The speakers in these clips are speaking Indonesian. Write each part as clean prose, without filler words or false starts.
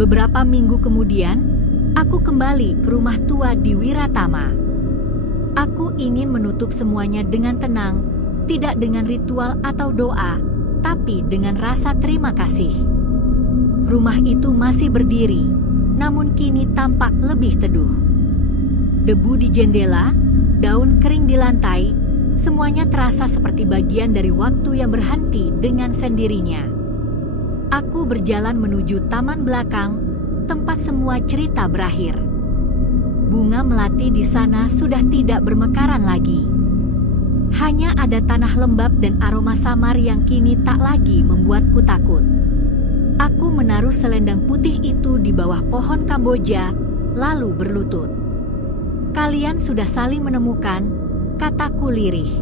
Beberapa minggu kemudian, aku kembali ke rumah tua di Wiratama. Aku ingin menutup semuanya dengan tenang, tidak dengan ritual atau doa, tapi dengan rasa terima kasih. Rumah itu masih berdiri, namun kini tampak lebih teduh. Debu di jendela, daun kering di lantai, semuanya terasa seperti bagian dari waktu yang berhenti dengan sendirinya. Aku berjalan menuju taman belakang, tempat semua cerita berakhir. Bunga melati di sana sudah tidak bermekaran lagi. Hanya ada tanah lembab dan aroma samar yang kini tak lagi membuatku takut. Aku menaruh selendang putih itu di bawah pohon Kamboja, lalu berlutut. "Kalian sudah saling menemukan," kataku lirih.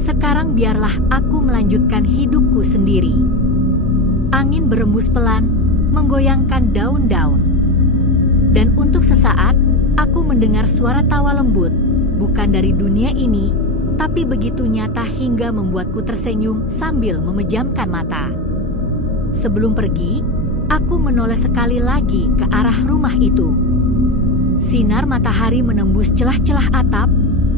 "Sekarang biarlah aku melanjutkan hidupku sendiri." Angin berembus pelan, menggoyangkan daun-daun. Dan untuk sesaat, aku mendengar suara tawa lembut, bukan dari dunia ini, tapi begitu nyata hingga membuatku tersenyum sambil memejamkan mata. Sebelum pergi, aku menoleh sekali lagi ke arah rumah itu. Sinar matahari menembus celah-celah atap,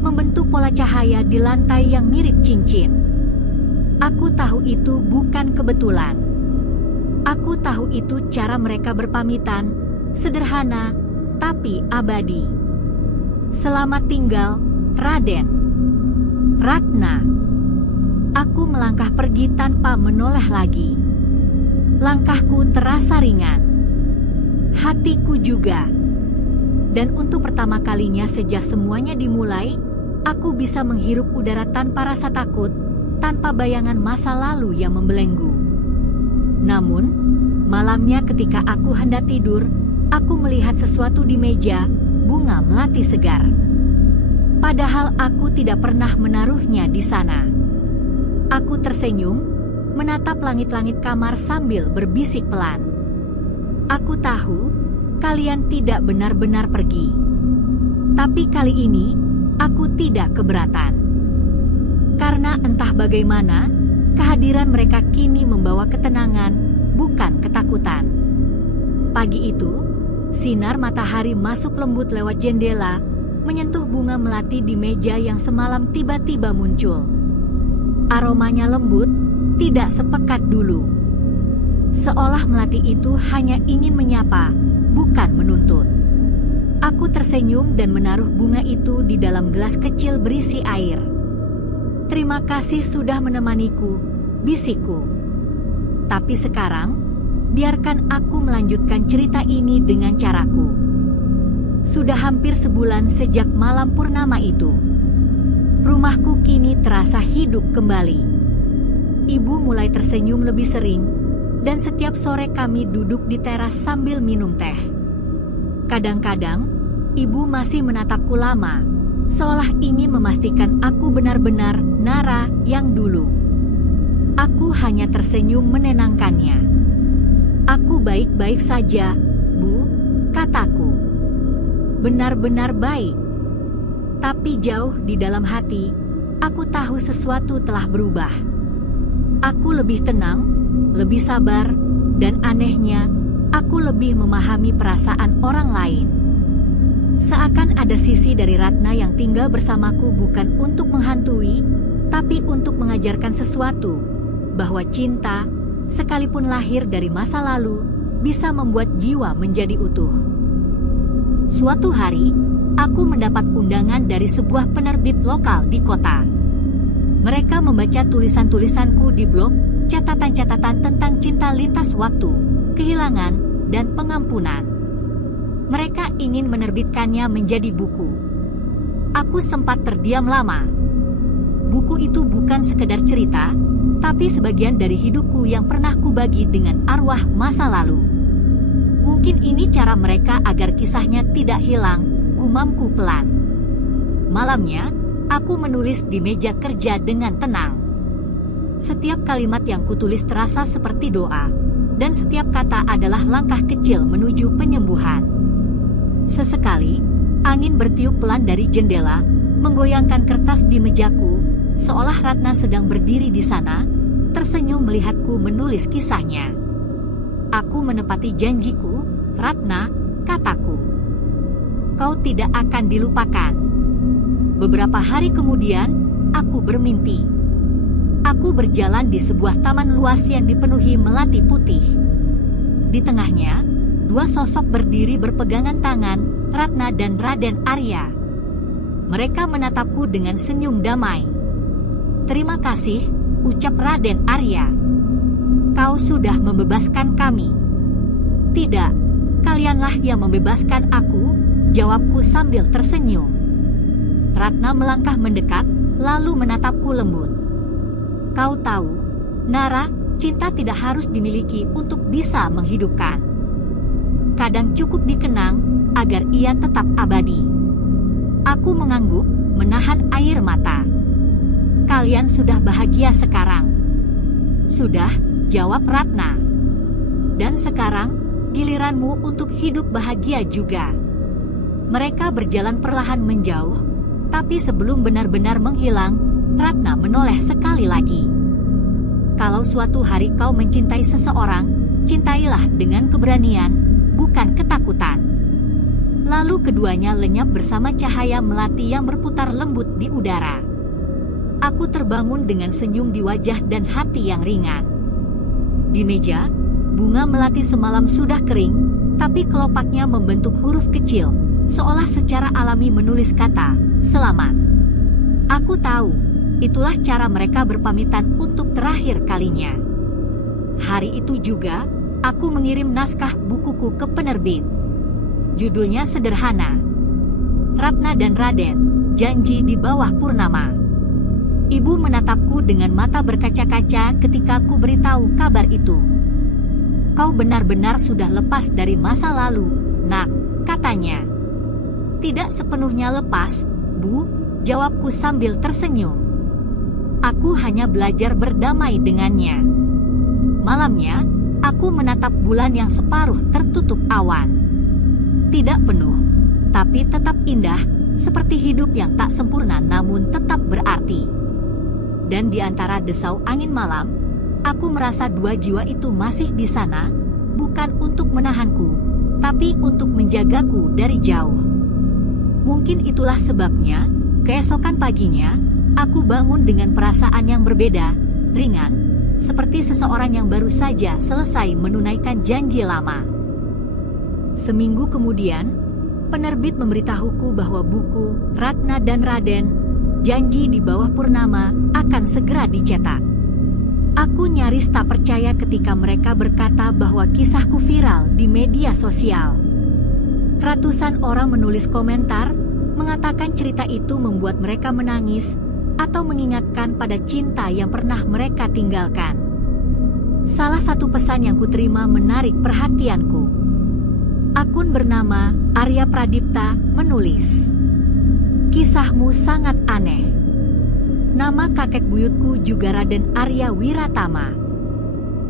membentuk pola cahaya di lantai yang mirip cincin. Aku tahu itu bukan kebetulan. Aku tahu itu cara mereka berpamitan, sederhana, tapi abadi. "Selamat tinggal, Raden." "Ratna." Aku melangkah pergi tanpa menoleh lagi. Langkahku terasa ringan. Hatiku juga. Dan untuk pertama kalinya sejak semuanya dimulai, aku bisa menghirup udara tanpa rasa takut, tanpa bayangan masa lalu yang membelenggu. Namun, malamnya ketika aku hendak tidur, aku melihat sesuatu di meja, bunga melati segar. Padahal aku tidak pernah menaruhnya di sana. Aku tersenyum, menatap langit-langit kamar sambil berbisik pelan. "Aku tahu, kalian tidak benar-benar pergi. Tapi kali ini, aku tidak keberatan. Karena entah bagaimana, kehadiran mereka kini membawa ketenangan, bukan ketakutan." Pagi itu, sinar matahari masuk lembut lewat jendela, menyentuh bunga melati di meja yang semalam tiba-tiba muncul. Aromanya lembut, tidak sepekat dulu. Seolah melati itu hanya ingin menyapa, bukan menuntut. Aku tersenyum dan menaruh bunga itu di dalam gelas kecil berisi air. "Terima kasih sudah menemaniku," bisikku. "Tapi sekarang, biarkan aku melanjutkan cerita ini dengan caraku." Sudah hampir sebulan sejak malam purnama itu. Rumahku kini terasa hidup kembali. Ibu mulai tersenyum lebih sering, dan setiap sore kami duduk di teras sambil minum teh. Kadang-kadang, ibu masih menatapku lama, seolah ingin memastikan aku benar-benar Nara yang dulu. Aku hanya tersenyum menenangkannya. "Aku baik-baik saja, Bu," kataku. Benar-benar baik. Tapi jauh di dalam hati, aku tahu sesuatu telah berubah. Aku lebih tenang, lebih sabar, dan anehnya, aku lebih memahami perasaan orang lain. Seakan ada sisi dari Ratna yang tinggal bersamaku bukan untuk menghantui, tapi untuk mengajarkan sesuatu, bahwa cinta, sekalipun lahir dari masa lalu, bisa membuat jiwa menjadi utuh. Suatu hari, aku mendapat undangan dari sebuah penerbit lokal di kota. Mereka membaca tulisan-tulisanku di blog, catatan-catatan tentang cinta lintas waktu, kehilangan, dan pengampunan. Mereka ingin menerbitkannya menjadi buku. Aku sempat terdiam lama. Buku itu bukan sekedar cerita, tapi sebagian dari hidupku yang pernah kubagi dengan arwah masa lalu. Mungkin ini cara mereka agar kisahnya tidak hilang, gumamku pelan. Malamnya, aku menulis di meja kerja dengan tenang. Setiap kalimat yang kutulis terasa seperti doa, dan setiap kata adalah langkah kecil menuju penyembuhan. Sesekali, angin bertiup pelan dari jendela, menggoyangkan kertas di mejaku, seolah Ratna sedang berdiri di sana, tersenyum melihatku menulis kisahnya. Aku menepati janjiku, Ratna, kataku. Kau tidak akan dilupakan. Beberapa hari kemudian, aku bermimpi. Aku berjalan di sebuah taman luas yang dipenuhi melati putih. Di tengahnya, dua sosok berdiri berpegangan tangan, Ratna dan Raden Arya. Mereka menatapku dengan senyum damai. Terima kasih, ucap Raden Arya. Kau sudah membebaskan kami. Tidak, kalianlah yang membebaskan aku, jawabku sambil tersenyum. Ratna melangkah mendekat, lalu menatapku lembut. Kau tahu, Nara, cinta tidak harus dimiliki untuk bisa menghidupkan. Kadang cukup dikenang, agar ia tetap abadi. Aku mengangguk, menahan air mata. Kalian sudah bahagia sekarang. Sudah, jawab Ratna. Dan sekarang, giliranmu untuk hidup bahagia juga. Mereka berjalan perlahan menjauh, tapi sebelum benar-benar menghilang, Ratna menoleh sekali lagi. Kalau suatu hari kau mencintai seseorang, cintailah dengan keberanian, bukan ketakutan. Lalu keduanya lenyap bersama cahaya melati yang berputar lembut di udara. Aku terbangun dengan senyum di wajah dan hati yang ringan. Di meja, bunga melati semalam sudah kering, tapi kelopaknya membentuk huruf kecil, seolah secara alami menulis kata, selamat. Aku tahu, itulah cara mereka berpamitan untuk terakhir kalinya. Hari itu juga, aku mengirim naskah bukuku ke penerbit. Judulnya sederhana, Ratna dan Raden, Janji di Bawah Purnama. Ibu menatapku dengan mata berkaca-kaca ketika aku beritahu kabar itu. Kau benar-benar sudah lepas dari masa lalu, nak, katanya. Tidak sepenuhnya lepas, Bu, jawabku sambil tersenyum. Aku hanya belajar berdamai dengannya. Malamnya, aku menatap bulan yang separuh tertutup awan. Tidak penuh, tapi tetap indah, seperti hidup yang tak sempurna namun tetap berarti. Dan di antara desau angin malam, aku merasa dua jiwa itu masih di sana, bukan untuk menahanku, tapi untuk menjagaku dari jauh. Mungkin itulah sebabnya, keesokan paginya, aku bangun dengan perasaan yang berbeda, ringan, seperti seseorang yang baru saja selesai menunaikan janji lama. Seminggu kemudian, penerbit memberitahuku bahwa buku Ratna dan Raden, Janji di Bawah Purnama, akan segera dicetak. Aku nyaris tak percaya ketika mereka berkata bahwa kisahku viral di media sosial. Ratusan orang menulis komentar, mengatakan cerita itu membuat mereka menangis, atau mengingatkan pada cinta yang pernah mereka tinggalkan. Salah satu pesan yang kuterima menarik perhatianku. Akun bernama Arya Pradipta menulis, kisahmu sangat aneh. Nama kakek buyutku juga Raden Arya Wiratama.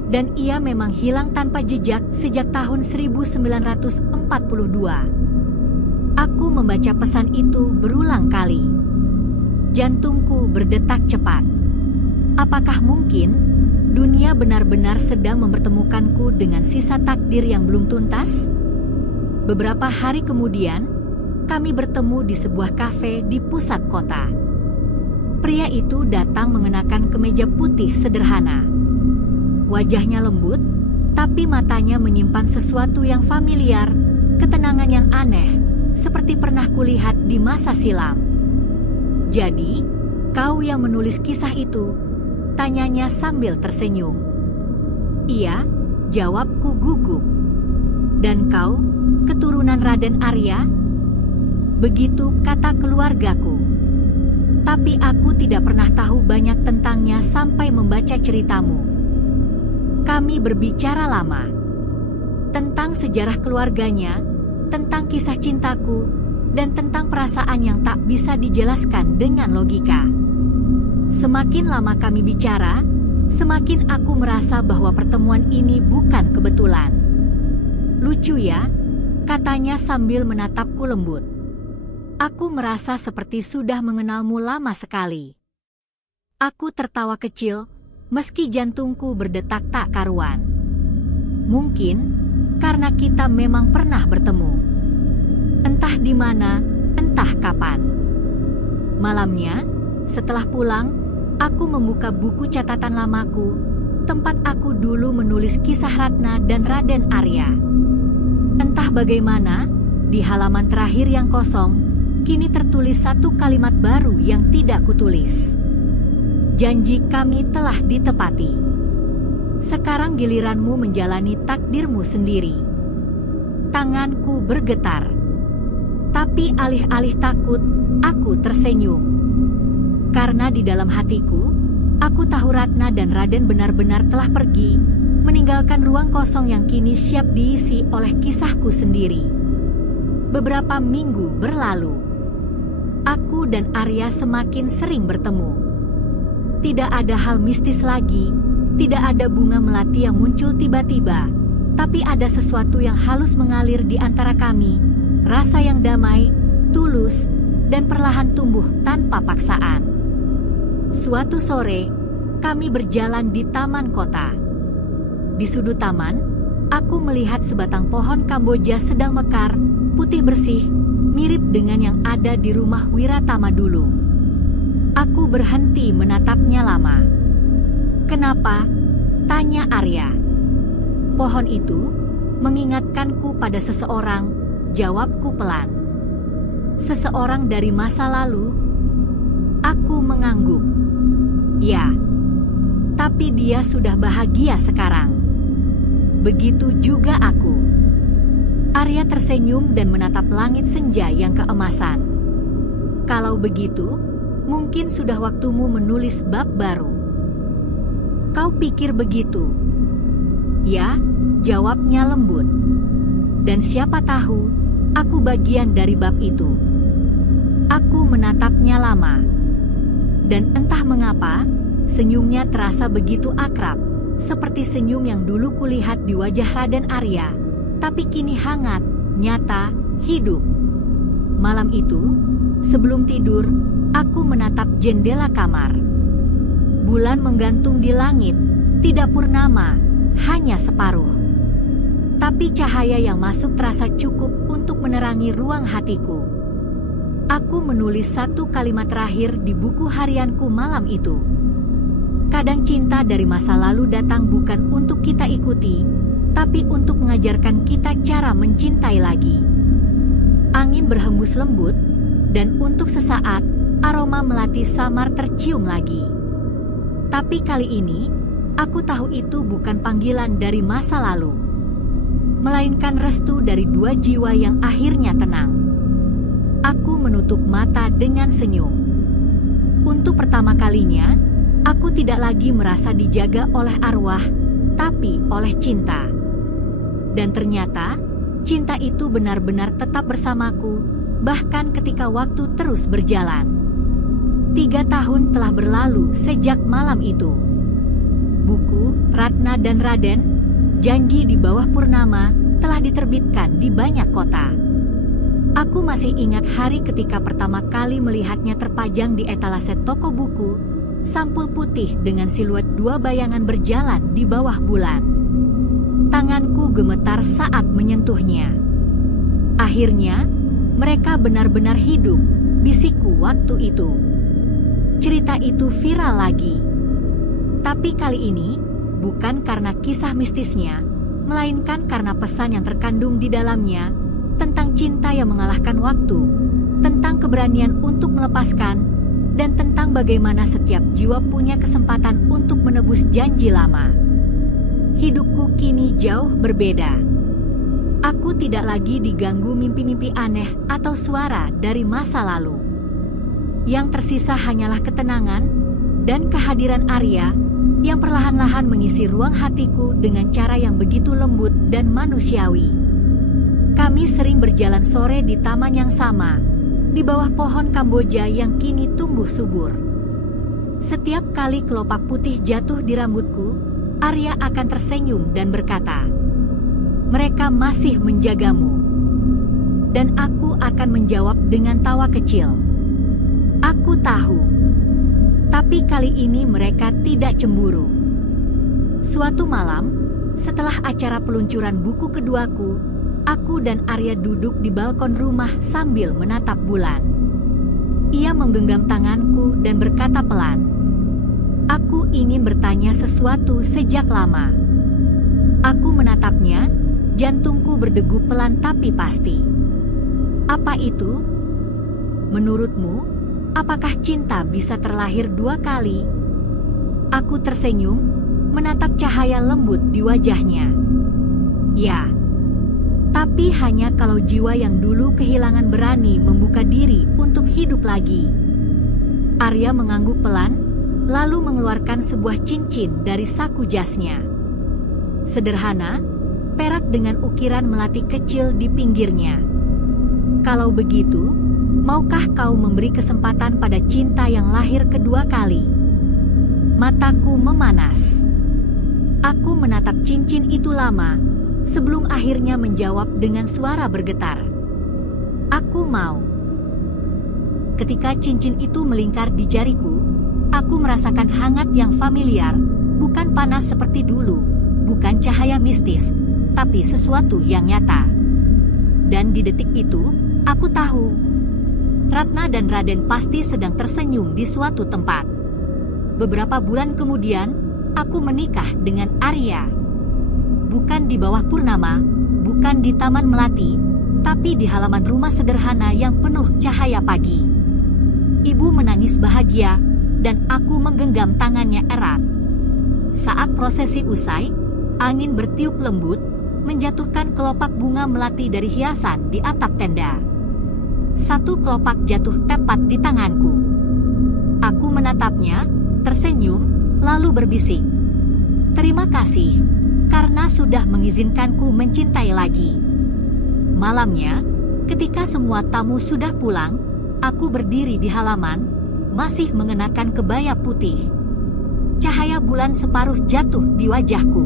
Dan ia memang hilang tanpa jejak sejak tahun 1942. Aku membaca pesan itu berulang kali. Jantungku berdetak cepat. Apakah mungkin dunia benar-benar sedang mempertemukanku dengan sisa takdir yang belum tuntas? Beberapa hari kemudian, kami bertemu di sebuah kafe di pusat kota. Pria itu datang mengenakan kemeja putih sederhana. Wajahnya lembut, tapi matanya menyimpan sesuatu yang familiar, ketenangan yang aneh, seperti pernah kulihat di masa silam. Jadi, kau yang menulis kisah itu? Tanyanya sambil tersenyum. Iya, jawabku gugup. Dan kau, keturunan Raden Arya? Begitu kata keluargaku. Tapi aku tidak pernah tahu banyak tentangnya sampai membaca ceritamu. Kami berbicara lama. Tentang sejarah keluarganya, tentang kisah cintaku, dan tentang perasaan yang tak bisa dijelaskan dengan logika. Semakin lama kami bicara, semakin aku merasa bahwa pertemuan ini bukan kebetulan. Lucu ya, katanya sambil menatapku lembut. Aku merasa seperti sudah mengenalmu lama sekali. Aku tertawa kecil, meski jantungku berdetak tak karuan. Mungkin karena kita memang pernah bertemu. Entah di mana, entah kapan. Malamnya, setelah pulang, aku membuka buku catatan lamaku, tempat aku dulu menulis kisah Ratna dan Raden Arya. Entah bagaimana, di halaman terakhir yang kosong, kini tertulis satu kalimat baru yang tidak kutulis. Janji kami telah ditepati. Sekarang giliranmu menjalani takdirmu sendiri. Tanganku bergetar. Tapi alih-alih takut, aku tersenyum. Karena di dalam hatiku, aku tahu Ratna dan Raden benar-benar telah pergi, meninggalkan ruang kosong yang kini siap diisi oleh kisahku sendiri. Beberapa minggu berlalu. Aku dan Arya semakin sering bertemu. Tidak ada hal mistis lagi, tidak ada bunga melati yang muncul tiba-tiba, tapi ada sesuatu yang halus mengalir di antara kami, rasa yang damai, tulus, dan perlahan tumbuh tanpa paksaan. Suatu sore, kami berjalan di taman kota. Di sudut taman, aku melihat sebatang pohon Kamboja sedang mekar, putih bersih, mirip dengan yang ada di rumah Wiratama dulu. Aku berhenti menatapnya lama. "Kenapa?" tanya Arya. "Pohon itu mengingatkanku pada seseorang," jawabku pelan. "Seseorang dari masa lalu?" Aku mengangguk. "Ya, tapi dia sudah bahagia sekarang. Begitu juga aku." Arya tersenyum dan menatap langit senja yang keemasan. "Kalau begitu, mungkin sudah waktumu menulis bab baru." "Kau pikir begitu?" "Ya," jawabnya lembut. "Dan siapa tahu, aku bagian dari bab itu." Aku menatapnya lama. Dan entah mengapa, senyumnya terasa begitu akrab, seperti senyum yang dulu kulihat di wajah Raden Arya, tapi kini hangat, nyata, hidup. Malam itu, sebelum tidur, aku menatap jendela kamar. Bulan menggantung di langit, tidak purnama, hanya separuh. Tapi cahaya yang masuk terasa cukup untuk menerangi ruang hatiku. Aku menulis satu kalimat terakhir di buku harianku malam itu. Kadang cinta dari masa lalu datang bukan untuk kita ikuti, tapi untuk mengajarkan kita cara mencintai lagi. Angin berhembus lembut, dan untuk sesaat, aroma melati samar tercium lagi. Tapi kali ini, aku tahu itu bukan panggilan dari masa lalu, melainkan restu dari dua jiwa yang akhirnya tenang. Aku menutup mata dengan senyum. Untuk pertama kalinya, aku tidak lagi merasa dijaga oleh arwah, tapi oleh cinta. Dan ternyata, cinta itu benar-benar tetap bersamaku, bahkan ketika waktu terus berjalan. 3 tahun telah berlalu sejak malam itu. Buku Ratna dan Raden, Janji di Bawah Purnama, telah diterbitkan di banyak kota. Aku masih ingat hari ketika pertama kali melihatnya terpajang di etalase toko buku, sampul putih dengan siluet dua bayangan berjalan di bawah bulan. Tanganku gemetar saat menyentuhnya. Akhirnya, mereka benar-benar hidup, bisikku waktu itu. Cerita itu viral lagi. Tapi kali ini, bukan karena kisah mistisnya, melainkan karena pesan yang terkandung di dalamnya, tentang cinta yang mengalahkan waktu, tentang keberanian untuk melepaskan, dan tentang bagaimana setiap jiwa punya kesempatan untuk menebus janji lama. Hidupku kini jauh berbeda. Aku tidak lagi diganggu mimpi-mimpi aneh atau suara dari masa lalu. Yang tersisa hanyalah ketenangan dan kehadiran Arya yang perlahan-lahan mengisi ruang hatiku dengan cara yang begitu lembut dan manusiawi. Kami sering berjalan sore di taman yang sama, di bawah pohon Kamboja yang kini tumbuh subur. Setiap kali kelopak putih jatuh di rambutku, Arya akan tersenyum dan berkata, "Mereka masih menjagamu." Dan aku akan menjawab dengan tawa kecil, "Aku tahu." Tapi kali ini mereka tidak cemburu. Suatu malam, Setelah acara peluncuran buku keduaku, aku dan Arya duduk di balkon rumah sambil menatap bulan. Ia menggenggam tanganku dan berkata pelan, "Aku ingin bertanya sesuatu sejak lama." Aku menatapnya, jantungku berdegup pelan tapi pasti. "Apa itu? Menurutmu, apakah cinta bisa terlahir dua kali?" Aku tersenyum, menatap cahaya lembut di wajahnya. "Ya, tapi hanya kalau jiwa yang dulu kehilangan berani membuka diri untuk hidup lagi." Arya mengangguk pelan, lalu mengeluarkan sebuah cincin dari saku jasnya. Sederhana, perak dengan ukiran melati kecil di pinggirnya. "Kalau begitu, maukah kau memberi kesempatan pada cinta yang lahir kedua kali?" Mataku memanas. Aku menatap cincin itu lama, sebelum akhirnya menjawab dengan suara bergetar, "Aku mau." Ketika cincin itu melingkar di jariku, aku merasakan hangat yang familiar, bukan panas seperti dulu, bukan cahaya mistis, tapi sesuatu yang nyata. Dan di detik itu, aku tahu, Ratna dan Raden pasti sedang tersenyum di suatu tempat. Beberapa bulan kemudian, aku menikah dengan Arya. Bukan di bawah purnama, bukan di Taman Melati, tapi di halaman rumah sederhana yang penuh cahaya pagi. Ibu menangis bahagia, dan aku menggenggam tangannya erat. Saat prosesi usai, angin bertiup lembut, menjatuhkan kelopak bunga melati dari hiasan di atap tenda. Satu kelopak jatuh tepat di tanganku. Aku menatapnya, tersenyum, lalu berbisik, "Terima kasih, karena sudah mengizinkanku mencintai lagi." Malamnya, ketika semua tamu sudah pulang, aku berdiri di halaman, masih mengenakan kebaya putih. Cahaya bulan separuh jatuh di wajahku.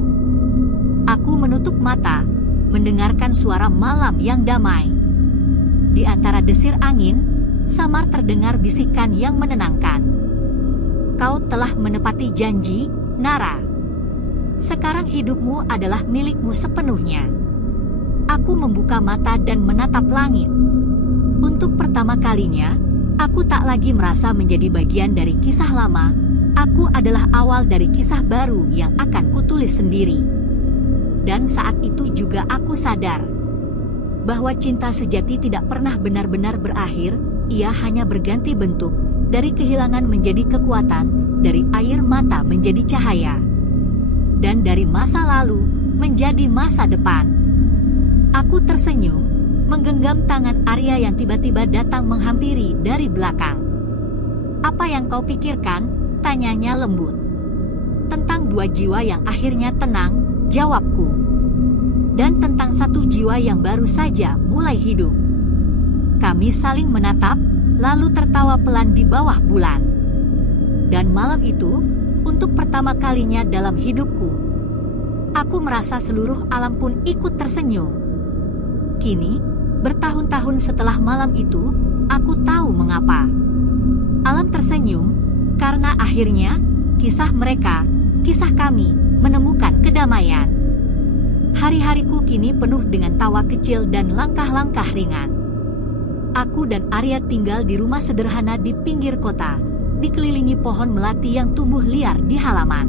Aku menutup mata, mendengarkan suara malam yang damai. Di antara desir angin, samar terdengar bisikan yang menenangkan. "Kau telah menepati janji, Nara. Sekarang hidupmu adalah milikmu sepenuhnya." Aku membuka mata dan menatap langit. Untuk pertama kalinya, aku tak lagi merasa menjadi bagian dari kisah lama. Aku adalah awal dari kisah baru yang akan kutulis sendiri. Dan saat itu juga aku sadar bahwa cinta sejati tidak pernah benar-benar berakhir, ia hanya berganti bentuk. Dari kehilangan menjadi kekuatan, dari air mata menjadi cahaya, dan dari masa lalu menjadi masa depan. Aku tersenyum, menggenggam tangan Arya yang tiba-tiba datang menghampiri dari belakang. "Apa yang kau pikirkan?" tanyanya lembut. "Tentang dua jiwa yang akhirnya tenang," jawabku. "Dan tentang satu jiwa yang baru saja mulai hidup." Kami saling menatap, lalu tertawa pelan di bawah bulan. Dan malam itu, untuk pertama kalinya dalam hidupku, aku merasa seluruh alam pun ikut tersenyum. Kini, bertahun-tahun setelah malam itu, aku tahu mengapa. Alam tersenyum, karena akhirnya, kisah mereka, kisah kami, menemukan kedamaian. Hari-hariku kini penuh dengan tawa kecil dan langkah-langkah ringan. Aku dan Arya tinggal di rumah sederhana di pinggir kota, dikelilingi pohon melati yang tumbuh liar di halaman.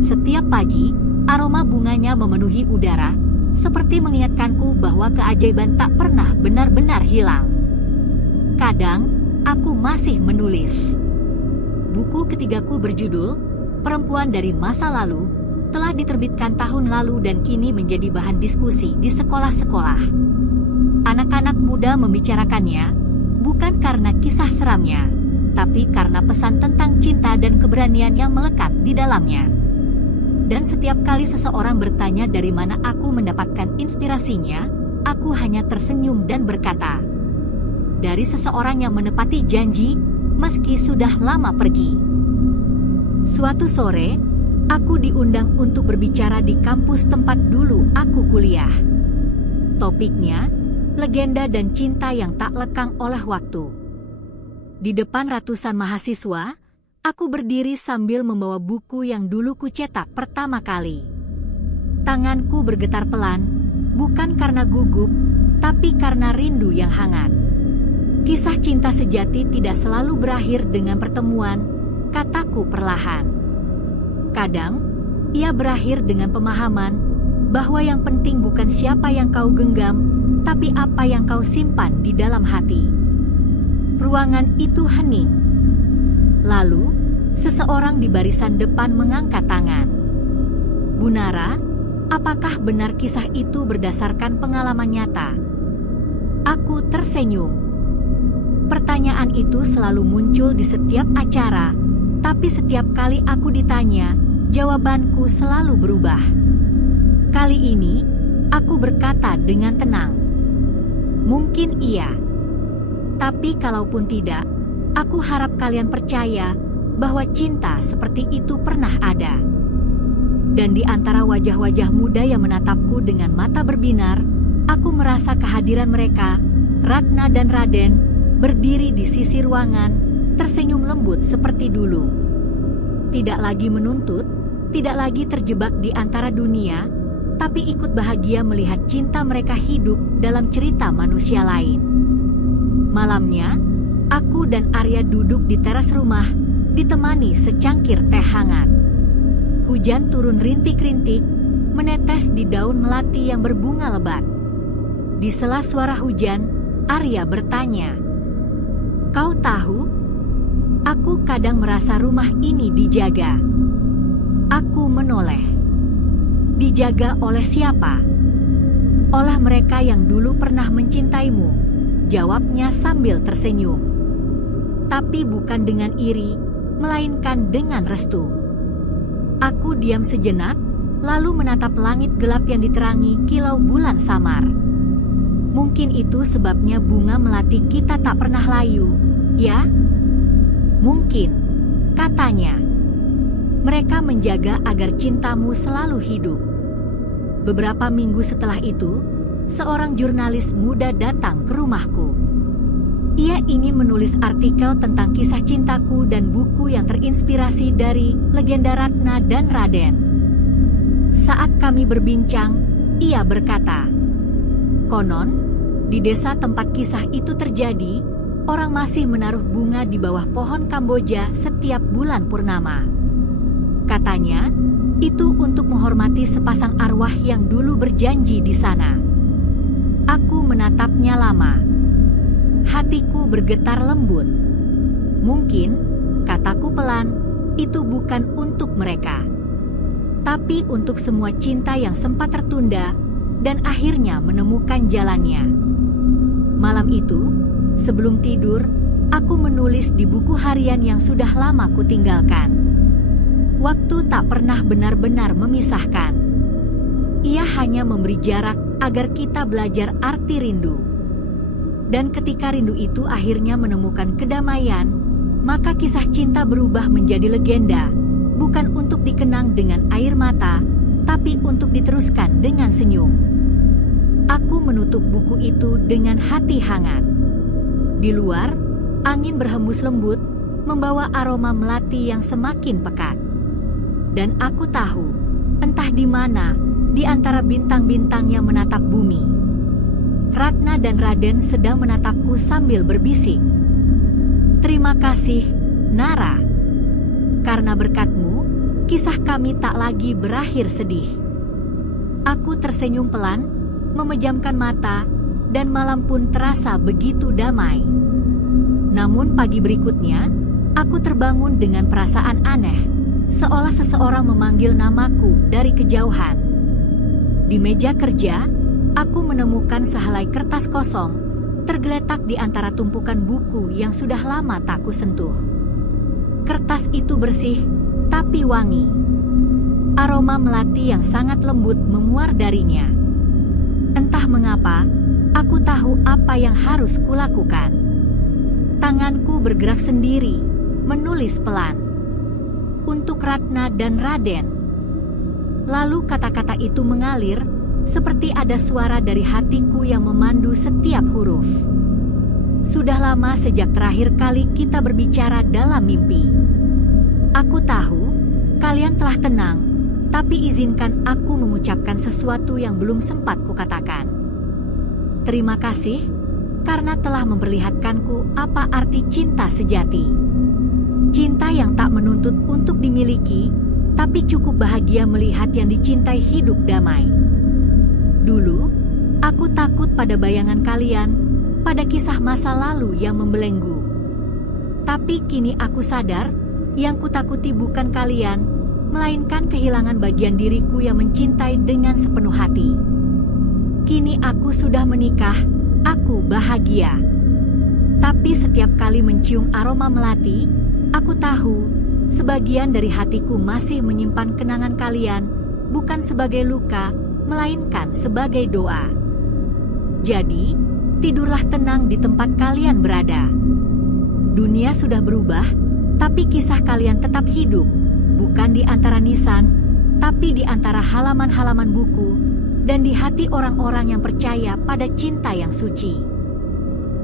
Setiap pagi, aroma bunganya memenuhi udara, seperti mengingatkanku bahwa keajaiban tak pernah benar-benar hilang. Kadang, aku masih menulis. Buku ketigaku berjudul "Perempuan dari Masa Lalu" telah diterbitkan tahun lalu dan kini menjadi bahan diskusi di sekolah-sekolah. Anak-anak muda membicarakannya, bukan karena kisah seramnya, tapi karena pesan tentang cinta dan keberanian yang melekat di dalamnya. Dan setiap kali seseorang bertanya dari mana aku mendapatkan inspirasinya, aku hanya tersenyum dan berkata, "Dari seseorang yang menepati janji, meski sudah lama pergi." Suatu sore, aku diundang untuk berbicara di kampus tempat dulu aku kuliah. Topiknya, legenda dan cinta yang tak lekang oleh waktu. Di depan ratusan mahasiswa, aku berdiri sambil membawa buku yang dulu kucetak pertama kali. Tanganku bergetar pelan, bukan karena gugup, tapi karena rindu yang hangat. Kisah cinta sejati tidak selalu berakhir dengan pertemuan, kataku perlahan. Kadang, ia berakhir dengan pemahaman bahwa yang penting bukan siapa yang kau genggam, tapi apa yang kau simpan di dalam hati. Ruangan itu hening. Lalu, seseorang di barisan depan mengangkat tangan. Bu Nara, apakah benar kisah itu berdasarkan pengalaman nyata? Aku tersenyum. Pertanyaan itu selalu muncul di setiap acara, tapi setiap kali aku ditanya, jawabanku selalu berubah. Kali ini, aku berkata dengan tenang. Mungkin iya. Tapi kalaupun tidak, aku harap kalian percaya bahwa cinta seperti itu pernah ada. Dan di antara wajah-wajah muda yang menatapku dengan mata berbinar, aku merasa kehadiran mereka, Ratna dan Raden, berdiri di sisi ruangan, tersenyum lembut seperti dulu. Tidak lagi menuntut, tidak lagi terjebak di antara dunia, tapi ikut bahagia melihat cinta mereka hidup dalam cerita manusia lain. Malamnya, aku dan Arya duduk di teras rumah, ditemani secangkir teh hangat. Hujan turun rintik-rintik, menetes di daun melati yang berbunga lebat. Di sela suara hujan, Arya bertanya, "Kau tahu, aku kadang merasa rumah ini dijaga." Aku menoleh. Dijaga oleh siapa? Oleh mereka yang dulu pernah mencintaimu, jawabnya sambil tersenyum. Tapi bukan dengan iri, melainkan dengan restu. Aku diam sejenak, lalu menatap langit gelap yang diterangi kilau bulan samar. Mungkin itu sebabnya bunga melati kita tak pernah layu, ya? Mungkin, katanya. Mereka menjaga agar cintamu selalu hidup. Beberapa minggu setelah itu, seorang jurnalis muda datang ke rumahku. Ia ingin menulis artikel tentang kisah cintaku dan buku yang terinspirasi dari legenda Ratna dan Raden. Saat kami berbincang, ia berkata, "Konon, di desa tempat kisah itu terjadi, orang masih menaruh bunga di bawah pohon Kamboja setiap bulan purnama. Katanya, itu untuk menghormati sepasang arwah yang dulu berjanji di sana." Aku menatapnya lama. Hatiku bergetar lembut. Mungkin, kataku pelan, itu bukan untuk mereka, tapi untuk semua cinta yang sempat tertunda dan akhirnya menemukan jalannya. Malam itu, sebelum tidur, aku menulis di buku harian yang sudah lama kutinggalkan. Waktu tak pernah benar-benar memisahkan. Ia hanya memberi jarak agar kita belajar arti rindu. Dan ketika rindu itu akhirnya menemukan kedamaian, maka kisah cinta berubah menjadi legenda, bukan untuk dikenang dengan air mata, tapi untuk diteruskan dengan senyum. Aku menutup buku itu dengan hati hangat. Di luar, angin berhembus lembut, membawa aroma melati yang semakin pekat. Dan aku tahu, entah di mana, di antara bintang-bintang yang menatap bumi, Ratna dan Raden sedang menatapku sambil berbisik, "Terima kasih, Nara. Karena berkatmu, kisah kami tak lagi berakhir sedih." Aku tersenyum pelan, memejamkan mata, dan malam pun terasa begitu damai. Namun pagi berikutnya, aku terbangun dengan perasaan aneh, seolah seseorang memanggil namaku dari kejauhan. Di meja kerja, aku menemukan sehelai kertas kosong, tergeletak di antara tumpukan buku yang sudah lama tak kusentuh. Kertas itu bersih, tapi wangi. Aroma melati yang sangat lembut memuar darinya. Entah mengapa, aku tahu apa yang harus kulakukan. Tanganku bergerak sendiri, menulis pelan. Untuk Ratna dan Raden. Lalu kata-kata itu mengalir, seperti ada suara dari hatiku yang memandu setiap huruf. Sudah lama sejak terakhir kali kita berbicara dalam mimpi. Aku tahu, kalian telah tenang, tapi izinkan aku mengucapkan sesuatu yang belum sempat kukatakan. Terima kasih, karena telah memperlihatkanku apa arti cinta sejati. Cinta yang tak menuntut untuk dimiliki, tapi cukup bahagia melihat yang dicintai hidup damai. Dulu, aku takut pada bayangan kalian, pada kisah masa lalu yang membelenggu. Tapi kini aku sadar, yang kutakuti bukan kalian, melainkan kehilangan bagian diriku yang mencintai dengan sepenuh hati. Kini aku sudah menikah, aku bahagia. Tapi setiap kali mencium aroma melati, aku tahu, sebagian dari hatiku masih menyimpan kenangan kalian, bukan sebagai luka, melainkan sebagai doa. Jadi, tidurlah tenang di tempat kalian berada. Dunia sudah berubah, tapi kisah kalian tetap hidup, bukan di antara nisan, tapi di antara halaman-halaman buku, dan di hati orang-orang yang percaya pada cinta yang suci.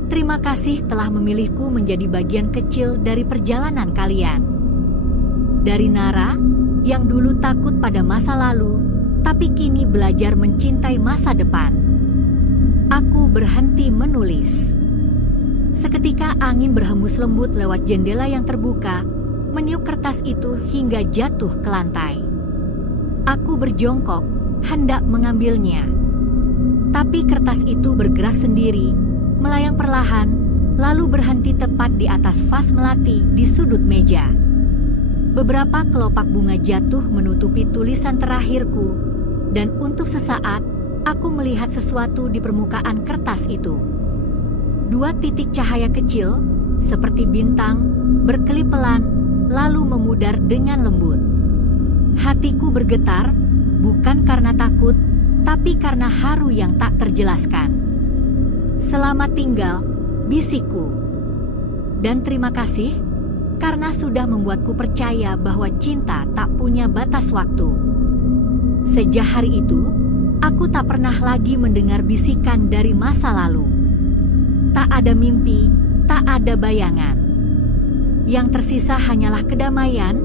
Terima kasih telah memilihku menjadi bagian kecil dari perjalanan kalian. Dari Nara, yang dulu takut pada masa lalu, tapi kini belajar mencintai masa depan. Aku berhenti menulis. Seketika angin berhembus lembut lewat jendela yang terbuka, meniup kertas itu hingga jatuh ke lantai. Aku berjongkok, hendak mengambilnya. Tapi kertas itu bergerak sendiri, melayang perlahan, lalu berhenti tepat di atas vas melati di sudut meja. Beberapa kelopak bunga jatuh menutupi tulisan terakhirku, dan untuk sesaat, aku melihat sesuatu di permukaan kertas itu. 2 titik cahaya kecil, seperti bintang, berkelip pelan, lalu memudar dengan lembut. Hatiku bergetar, bukan karena takut, tapi karena haru yang tak terjelaskan. Selamat tinggal, bisikku. Dan terima kasih, karena sudah membuatku percaya bahwa cinta tak punya batas waktu. Sejak hari itu, aku tak pernah lagi mendengar bisikan dari masa lalu. Tak ada mimpi, tak ada bayangan. Yang tersisa hanyalah kedamaian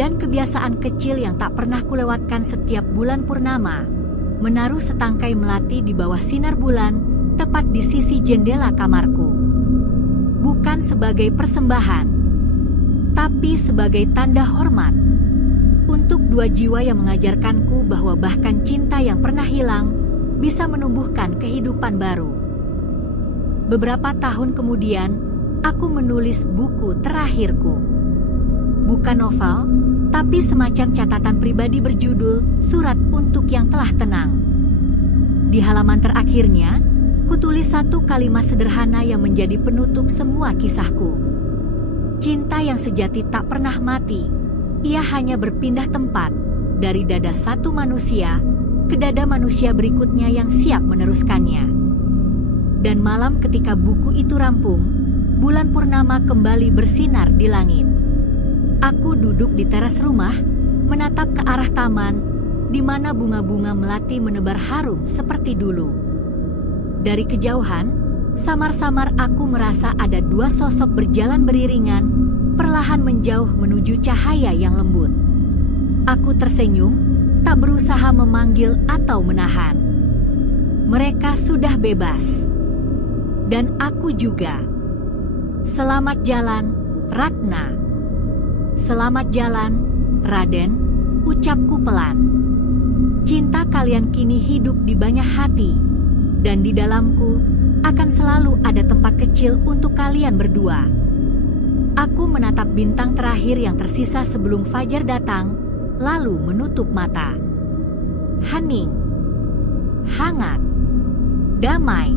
dan kebiasaan kecil yang tak pernah kulewatkan setiap bulan purnama, menaruh setangkai melati di bawah sinar bulan, tepat di sisi jendela kamarku. Bukan sebagai persembahan, tapi sebagai tanda hormat. Untuk 2 jiwa yang mengajarkanku bahwa bahkan cinta yang pernah hilang, bisa menumbuhkan kehidupan baru. Beberapa tahun kemudian, aku menulis buku terakhirku. Bukan novel, tapi semacam catatan pribadi berjudul Surat untuk yang Telah Tenang. Di halaman terakhirnya, kutulis 1 kalimat sederhana yang menjadi penutup semua kisahku. Cinta yang sejati tak pernah mati, ia hanya berpindah tempat, dari dada satu manusia, ke dada manusia berikutnya yang siap meneruskannya. Dan malam ketika buku itu rampung, bulan purnama kembali bersinar di langit. Aku duduk di teras rumah, menatap ke arah taman, di mana bunga-bunga melati menebar harum seperti dulu. Dari kejauhan, samar-samar aku merasa ada 2 sosok berjalan beriringan, perlahan menjauh menuju cahaya yang lembut. Aku tersenyum, tak berusaha memanggil atau menahan. Mereka sudah bebas. Dan aku juga. Selamat jalan, Ratna. Selamat jalan, Raden, ucapku pelan. Cinta kalian kini hidup di banyak hati, dan di dalamku akan selalu ada tempat kecil untuk kalian berdua. Aku menatap bintang terakhir yang tersisa sebelum fajar datang, lalu menutup mata. Hening, hangat, damai.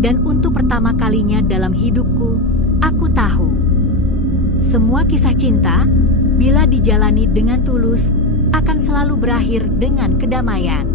Dan untuk pertama kalinya dalam hidupku, aku tahu. Semua kisah cinta, bila dijalani dengan tulus, akan selalu berakhir dengan kedamaian.